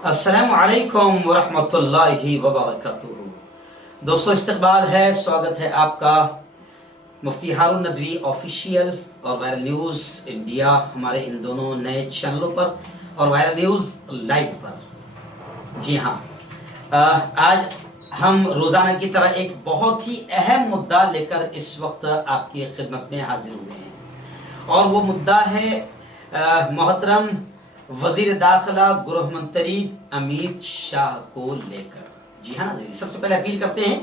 अस्सलामु अलैकुम वरहमतुल्लाहि वबरकातुहू। दोस्तों, इस्तकबाल है, स्वागत है आपका मुफ्ती हारून नदवी ऑफिशियल और वायरल न्यूज़ इंडिया, हमारे इन दोनों नए चैनलों पर और वायरल न्यूज़ लाइव पर। जी हाँ, आज हम रोज़ाना की तरह एक बहुत ही अहम मुद्दा लेकर इस वक्त आपकी खिदमत में हाजिर हुए हैं और वो मुद्दा है मोहतरम वजीर दाखिला गृह मंत्री अमित शाह को लेकर। जी हाँ नाज़रीन, सबसे पहले अपील करते हैं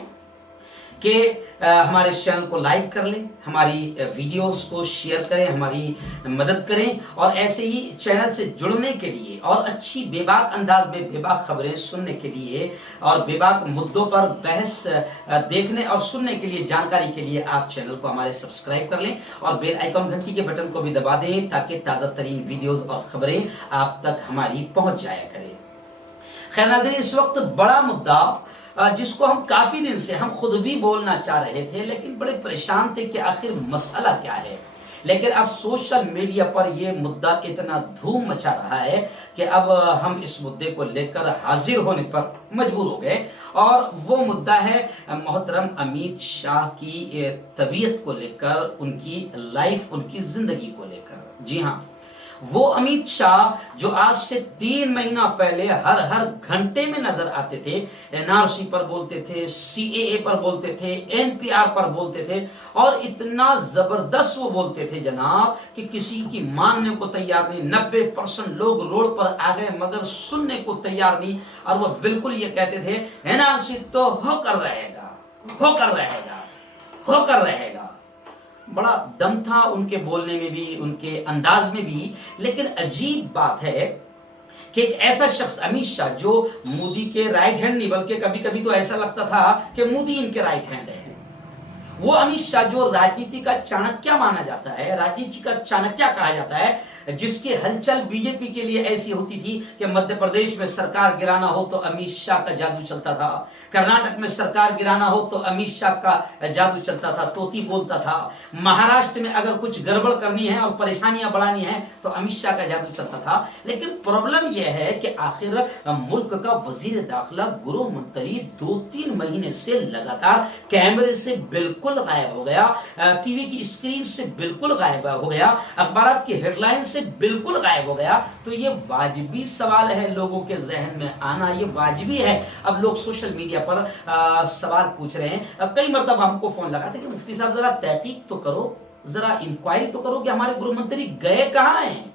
कि हमारे इस चैनल को लाइक कर लें, हमारी वीडियोस को शेयर करें, हमारी मदद करें और ऐसे ही चैनल से जुड़ने के लिए और अच्छी बेबाक अंदाज में बेबाक खबरें सुनने के लिए और बेबाक मुद्दों पर बहस देखने और सुनने के लिए, जानकारी के लिए आप चैनल को हमारे सब्सक्राइब कर लें और बेल आइकॉन घंटी के बटन को भी दबा दें ताकि ताज़ा तरीन वीडियोस और खबरें आप तक हमारी पहुंच जाया करें। खैर नाज़रीन, इस वक्त बड़ा मुद्दा जिसको हम काफी दिन से हम खुद भी बोलना चाह रहे थे, लेकिन बड़े परेशान थे कि आखिर मसला क्या है। लेकिन अब सोशल मीडिया पर यह मुद्दा इतना धूम मचा रहा है कि अब हम इस मुद्दे को लेकर हाजिर होने पर मजबूर हो गए और वो मुद्दा है मोहतरम अमित शाह की तबीयत को लेकर, उनकी लाइफ, उनकी जिंदगी को लेकर। जी हाँ, वो अमित शाह जो आज से 3 महीना पहले हर घंटे में नजर आते थे, एनआरसी पर बोलते थे, सीएए पर बोलते थे, एनपीआर पर बोलते थे और इतना जबरदस्त वो बोलते थे जनाब कि किसी की मानने को तैयार नहीं। 90% लोग रोड पर आ गए मगर सुनने को तैयार नहीं और वो बिल्कुल ये कहते थे एनआरसी तो होकर रहेगा, होकर रहेगा, होकर रहेगा। बड़ा दम था उनके बोलने में भी, उनके अंदाज में भी। लेकिन अजीब बात है कि एक ऐसा शख्स अमित शाह जो मोदी के राइट हैंड नहीं बल्कि कभी कभी तो ऐसा लगता था कि मोदी इनके राइट हैंड है, वो अमित शाह जो राजनीति का चाणक्य माना जाता है, राजनीति का चाणक्य कहा जाता है, जिसकी हलचल बीजेपी के लिए ऐसी होती थी कि मध्य प्रदेश में सरकार गिराना हो तो अमित शाह का जादू चलता था, कर्नाटक में सरकार गिराना हो तो अमित शाह का जादू चलता था, तोती बोलता था, महाराष्ट्र में अगर कुछ गड़बड़ करनी है और परेशानियां बढ़ानी है तो अमित शाह का जादू चलता था। लेकिन प्रॉब्लम यह है कि आखिर मुल्क का वजीर दाखिला गृह मंत्री 2-3 महीने से लगातार कैमरे से बिल्कुल गायब हो गया, टीवी की स्क्रीन से बिल्कुल गायब हो गया, अखबार की हेडलाइन से बिल्कुल गायब हो गया। तो ये वाजिबी सवाल है लोगों के जहन में आना, ये वाजिबी है। अब लोग सोशल मीडिया पर सवाल पूछ रहे हैं। कई मरतबा हमको फोन लगाते कि मुफ्ती साहब जरा तहकीक तो करो, जरा इंक्वायरी तो करो कि हमारे गृह मंत्री गए कहां हैं,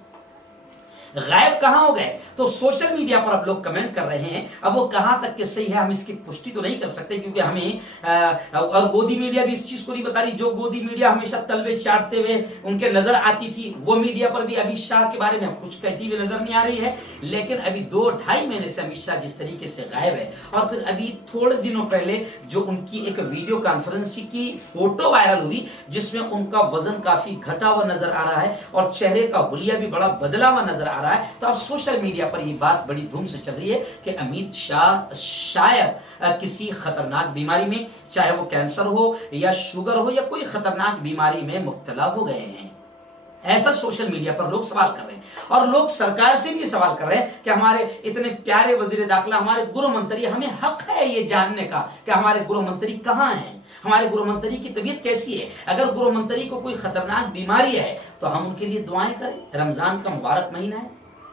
गायब कहां हो गए। तो सोशल मीडिया पर अब लोग कमेंट कर रहे हैं। अब वो कहां तक के सही है हम इसकी पुष्टि तो नहीं कर सकते क्योंकि हमें और गोदी मीडिया भी इस चीज को नहीं बता रही। जो गोदी मीडिया हमेशा तलवे चाटते हुए उनके नजर आती थी, वो मीडिया पर भी अमित शाह के बारे में कुछ कहती हुई नजर नहीं आ रही है। लेकिन अभी 2-2.5 महीने से अमित शाह जिस तरीके से गायब है और फिर अभी थोड़े दिनों पहले जो उनकी एक वीडियो कॉन्फ्रेंस की फोटो वायरल हुई जिसमें उनका वजन काफी घटा हुआ नजर आ रहा है और चेहरे का हुलिया भी बड़ा बदला हुआ नजर आ रहा है। तो अब सोशल मीडिया पर यह बात बड़ी धूम से चल रही है कि अमित शाह शायद किसी खतरनाक बीमारी में, चाहे वो कैंसर हो या शुगर हो या कोई खतरनाक बीमारी में मुब्तला हो गए हैं। ऐसा सोशल मीडिया पर लोग सवाल कर रहे हैं और लोग सरकार से भी सवाल कर रहे हैं कि हमारे इतने प्यारे वजीर दाखिला, हमारे गृह मंत्री, हमें हक है ये जानने का कि हमारे गृह मंत्री कहां हैं, हमारे गृह मंत्री की तबीयत कैसी है। अगर गृह मंत्री को कोई खतरनाक बीमारी है तो हम उनके लिए दुआएं करें। रमजान का मुबारक महीना है,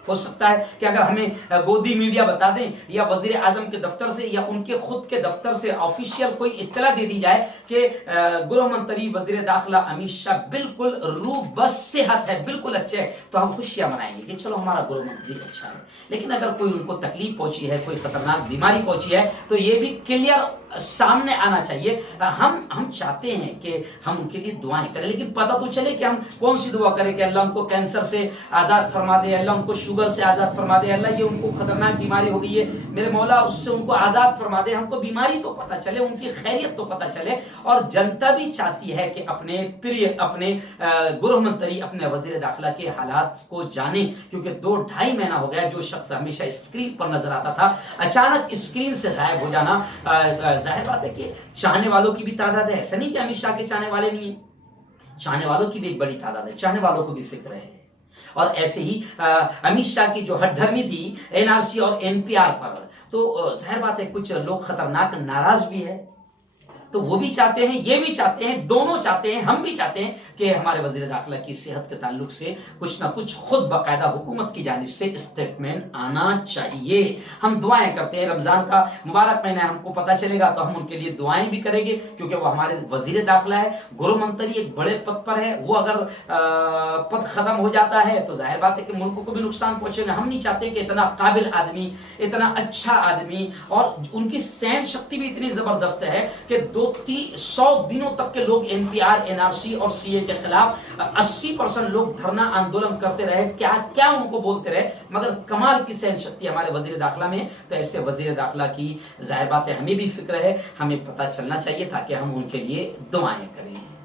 हो सकता है कि अगर हमें गोदी मीडिया बता दें या वजीर आजम के दफ्तर से या उनके खुद के दफ्तर से ऑफिशियल कोई इत्तला दे दी जाए कि गृह मंत्री वजीर दाखिला अमित शाह बिल्कुल रूह बस सेहत है, बिल्कुल अच्छे है, तो हम खुशियां मनाएंगे कि चलो हमारा गृह मंत्री अच्छा है। लेकिन अगर कोई उनको तकलीफ पहुंची है, कोई खतरनाक बीमारी पहुंची है तो ये भी क्लियर सामने आना चाहिए। हम चाहते हैं कि हम उनके लिए दुआएं करें, लेकिन पता तो चले कि हम कौन सी दुआ करें कि अल्लाह उनको कैंसर से आजाद फरमा दे, अल्लाह उनको शुगर से आजाद फरमा दे, अल्लाह ये उनको खतरनाक बीमारी हो गई है मेरे मौला उससे उनको आजाद फरमा दे। हमको बीमारी तो पता चले, उनकी खैरियत तो पता चले। और जनता भी चाहती है कि अपने प्रिय, अपने गृह मंत्री, अपने वजीर दाखिला के हालात को जाने, क्योंकि 2-2.5 महीना हो गया जो शख्स हमेशा स्क्रीन पर नजर आता था अचानक स्क्रीन से गायब हो जाना। जाहिर बात है कि चाहने वालों की भी तादाद है, ऐसा नहीं कि अमित शाह के चाहने वाले नहीं है, चाहने वालों की भी एक बड़ी तादाद है, चाहने वालों को भी फिक्र है। और ऐसे ही अमित शाह की जो हठधर्मी थी एनआरसी और एनपीआर पर, तो जाहिर बात है कुछ लोग खतरनाक नाराज भी है। तो वो भी चाहते हैं, ये भी चाहते हैं, दोनों चाहते हैं, हम भी चाहते हैं कि हमारे वजीर दाखिला की सेहत के ताल्लुक से कुछ ना कुछ खुद बाकायदा हुकूमत की जानिब से स्टेटमेंट आना चाहिए। हम दुआएं करते हैं, रमजान का मुबारक महीना है, हमको पता चलेगा तो हम उनके लिए दुआएं भी करेंगे, क्योंकि वो हमारे वजीर दाखिला है, गृह मंत्री एक बड़े पद पर है। वो अगर पद खत्म हो जाता है तो जाहिर बात है कि मुल्क को भी नुकसान पहुंचेगा। हम नहीं चाहते कि इतना काबिल आदमी, इतना अच्छा आदमी, और उनकी सहन शक्ति भी इतनी जबरदस्त है कि 100 दिनों तक के लोग एनपीआर, एनआरसी और सीए के खिलाफ 80% लोग धरना आंदोलन करते रहे, क्या क्या उनको बोलते रहे, मगर कमाल की सहन शक्ति हमारे वजीर दाखिला में। तो ऐसे वजीर दाखिला की जाहिर बात है हमें भी फिक्र है, हमें पता चलना चाहिए ताकि हम उनके लिए दुआएं करें।